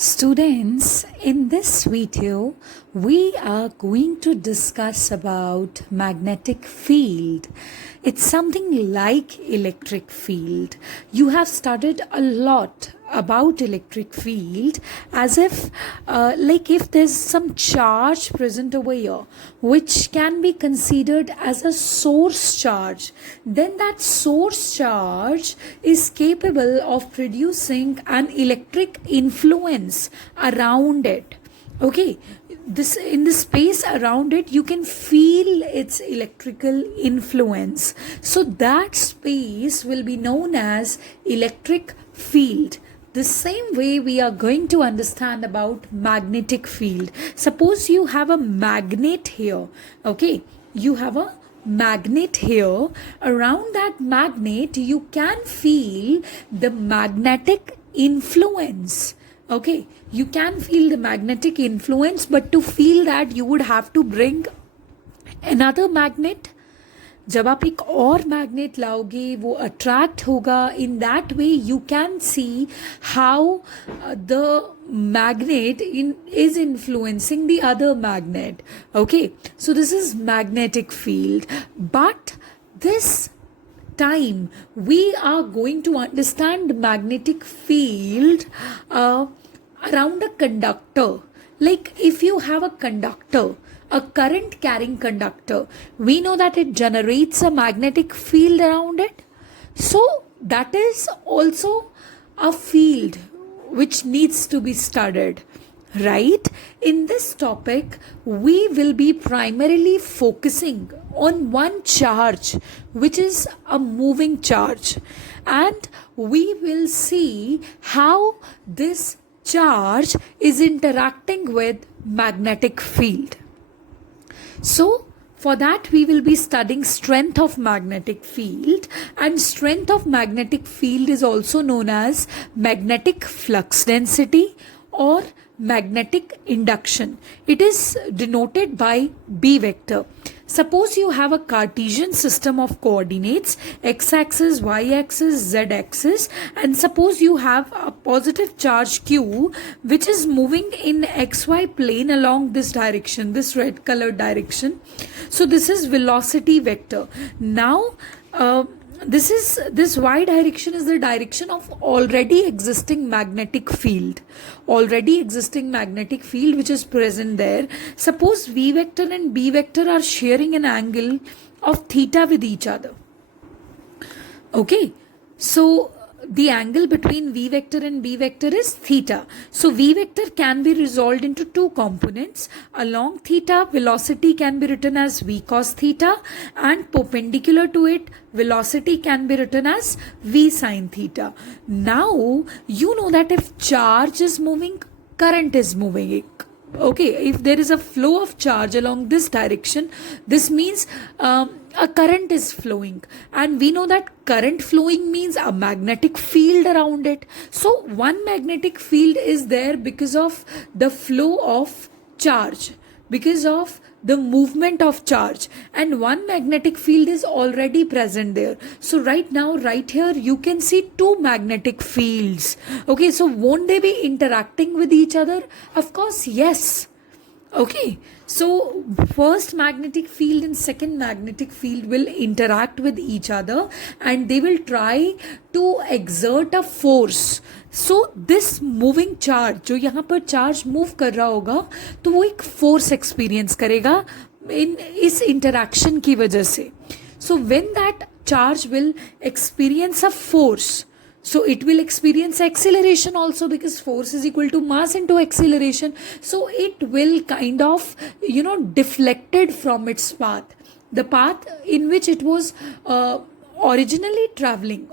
Students, in this video, we are going to discuss about magnetic field. It's something like electric field. You have studied a lot about electric field as if like if there's some charge present over here which can be considered as a source charge, then that source charge is capable of producing an electric influence around it. Okay, this in the space around it you can feel its electrical influence, so that space will be known as electric field. The same way we are going to understand about magnetic field. Suppose you have a magnet here. Okay, you have a magnet here. Around that magnet you can feel the magnetic influence. Okay, you can feel the magnetic influence, but to feel that you would have to bring another magnet. जब आप एक और magnet लाओगे वो attract होगा. In that way you can see how the magnet is influencing the other magnet. Okay, so this is magnetic field, but this time we are going to understand magnetic field around a conductor. Like if you have a conductor, a current carrying conductor, we know that it generates a magnetic field around it. So that is also a field which needs to be studied, right? In this topic, we will be primarily focusing on one charge, which is a moving charge, and we will see how this charge is interacting with magnetic field. So for that we will be studying strength of magnetic field, and strength of magnetic field is also known as magnetic flux density or magnetic induction. It is denoted by B vector. Suppose you have a Cartesian system of coordinates, x-axis, y-axis, z-axis, and suppose you have a positive charge q which is moving in xy plane along this direction, this red colored direction. So this is velocity vector. Now this y direction is the direction of already existing magnetic field. Already existing magnetic field which is present there. Suppose v vector and b vector are sharing an angle of theta with each other. Okay, so the angle between v vector and b vector is theta. So v vector can be resolved into two components. Along theta, velocity can be written as v cos theta, and perpendicular to it, velocity can be written as v sin theta. Now you know that if charge is moving, current is moving. Okay, if there is a flow of charge along this direction, this means a current is flowing, and we know that current flowing means a magnetic field around it. So one magnetic field is there because of the flow of charge, because of the movement of charge, and one magnetic field is already present there. So right now, right here, you can see two magnetic fields. Okay, so won't they be interacting with each other? Of course, yes. Okay, so first magnetic field and second magnetic field will interact with each other, and they will try to exert a force. So this moving charge, जो यहाँ पर charge move कर रहा होगा, तो वो एक force experience करेगा in इस interaction की वजह से. So when that charge will experience a force, so it will experience acceleration also, because force is equal to mass into acceleration. So it will kind of, deflected from its path. The path in which it was originally traveling,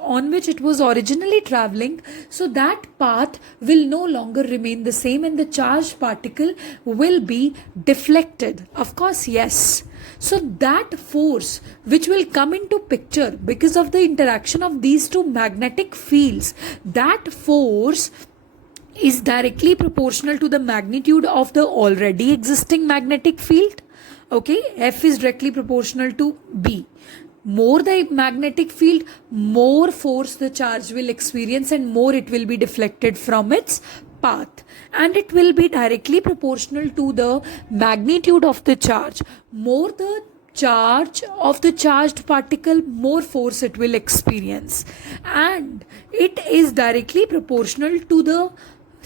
so that path will no longer remain the same, and the charged particle will be deflected. Of course, yes. So that force which will come into picture because of the interaction of these two magnetic fields, that force is directly proportional to the magnitude of the already existing magnetic field. Okay, F is directly proportional to B. More the magnetic field, more force the charge will experience, and more it will be deflected from its path, and it will be directly proportional to the magnitude of the charge. More the charge of the charged particle, more force it will experience, and it is directly proportional to the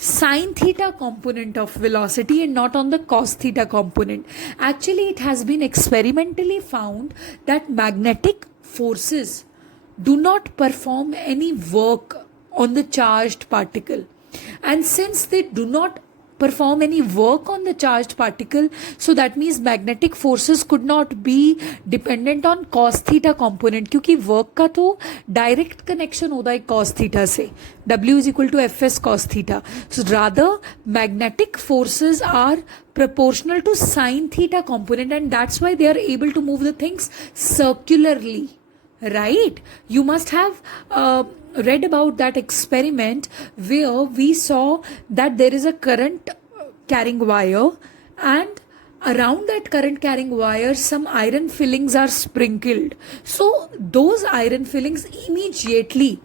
sine theta component of velocity and not on the cos theta component. Actually, it has been experimentally found that magnetic forces do not perform any work on the charged particle, and since they do not perform any work on the charged particle, so that means magnetic forces could not be dependent on cos theta component, क्योंकि work का तो direct connection होता है cos theta से, W is equal to Fs cos theta. So rather magnetic forces are proportional to sine theta component, and that's why they are able to move the things circularly, right? You must have read about that experiment where we saw that there is a current carrying wire, and around that current carrying wire some iron fillings are sprinkled. So those iron fillings immediately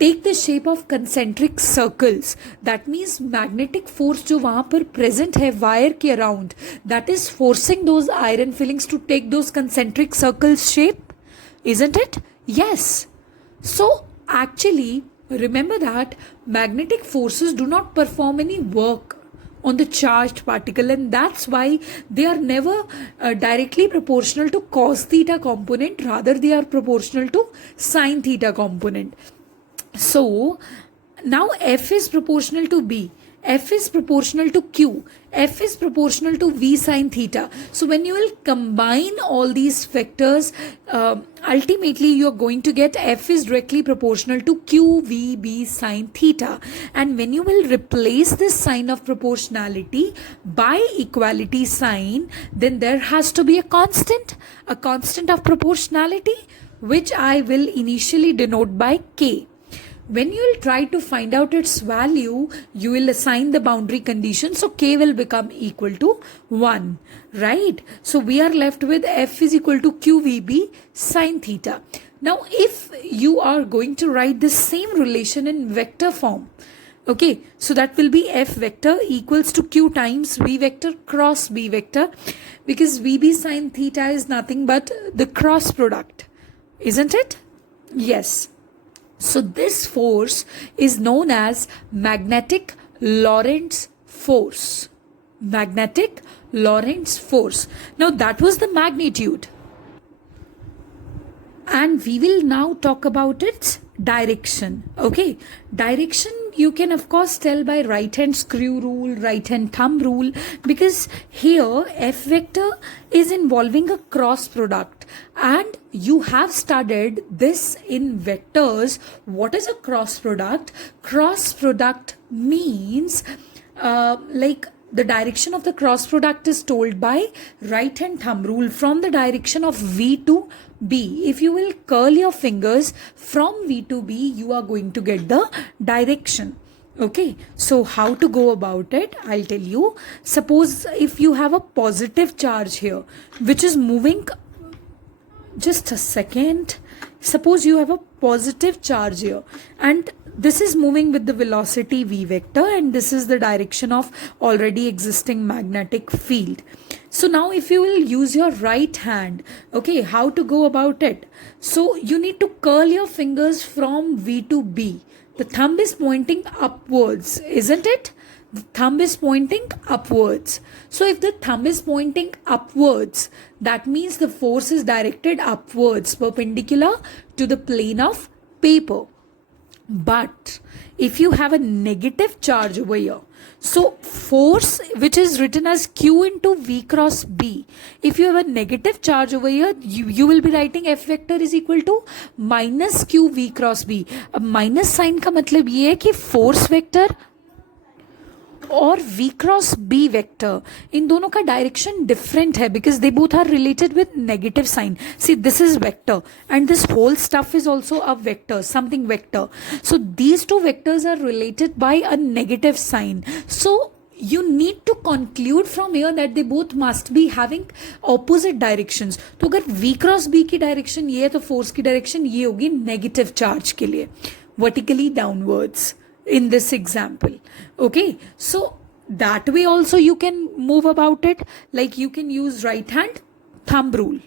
take the shape of concentric circles. That means magnetic force जो वहाँ पर present है wire के around, that is forcing those iron fillings to take those concentric circles shape, isn't it? Yes. So actually, remember that magnetic forces do not perform any work on the charged particle, and that's why they are never directly proportional to cos theta component, rather they are proportional to sine theta component. So now F is proportional to B, F is proportional to Q, F is proportional to V sine theta. So when you will combine all these vectors, ultimately you are going to get F is directly proportional to Q, V, B sine theta. And when you will replace this sign of proportionality by equality sign, then there has to be a constant of proportionality, which I will initially denote by K. When you will try to find out its value, you will assign the boundary condition, so K will become equal to 1, right? So we are left with F is equal to QVB sine theta. Now if you are going to write the same relation in vector form, okay, so that will be F vector equals to Q times V vector cross B vector, because VB sine theta is nothing but the cross product, isn't it? Yes. So this force is known as magnetic Lorentz force. Magnetic Lorentz force. Now that was the magnitude. And we will now talk about its direction. Okay, direction you can of course tell by right hand screw rule, right hand thumb rule, because here F vector is involving a cross product, and you have studied this in vectors. What is a cross product? Cross product means like the direction of the cross product is told by right hand thumb rule from the direction of V to B. If you will curl your fingers from V to B, you are going to get the direction. Okay, so how to go about it? I'll tell you. Suppose if you have a positive charge here, which is moving, just a second. Suppose you have a positive charge here, and this is moving with the velocity V vector, and this is the direction of already existing magnetic field. So now if you will use your right hand, okay, how to go about it? So you need to curl your fingers from V to B. The thumb is pointing upwards, isn't it? The thumb is pointing upwards. So if the thumb is pointing upwards, that means the force is directed upwards, perpendicular to the plane of paper. But if you have a negative charge over here, so force which is written as Q into V cross B, if you have a negative charge over here, you will be writing F vector is equal to minus Q V cross B. अब minus sign का मतलब ये है कि force vector और V cross B vector, इन दोनों का direction different है because they both are related with negative sign. See, this is vector and this whole stuff is also a vector, something vector. So these two vectors are related by a negative sign. So you need to conclude from here that they both must be having opposite directions. तो अगर V cross B की direction ये है तो force की direction ये होगी negative charge के लिए, vertically downwards. in this example. Okay, so that way also you can move about it. Like you can use right hand thumb rule.